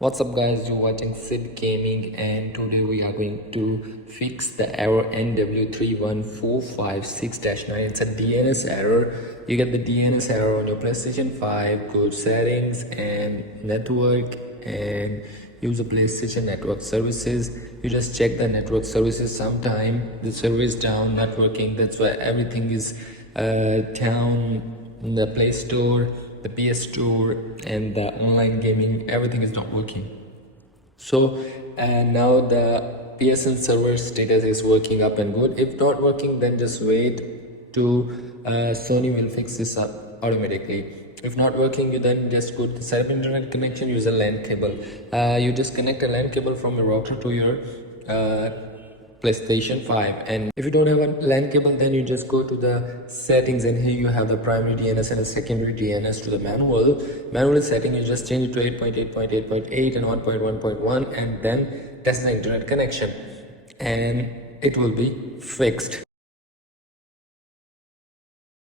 What's up guys, you're watching Sid Gaming and today we are going to fix the error NW31456-9. It's a DNS error. You get the DNS error on your PlayStation 5, go to settings and network and use the PlayStation network services. You just check the network services sometime. The server is down, not working. That's why everything is down in the Play Store, the PS Store and the online gaming. Everything is not working. So now the PSN server status is working up and good. If not working, then just wait to Sony will fix this up automatically. If not working, you then just go to set up internet connection, use a LAN cable. You just connect a LAN cable from your router to your PlayStation 5, and if you don't have a LAN cable, then you just go to the settings, and here you have the primary DNS and a secondary DNS to the manual setting. You just change it to 8.8.8.8 and 1.1.1 and then test the internet connection and it will be fixed.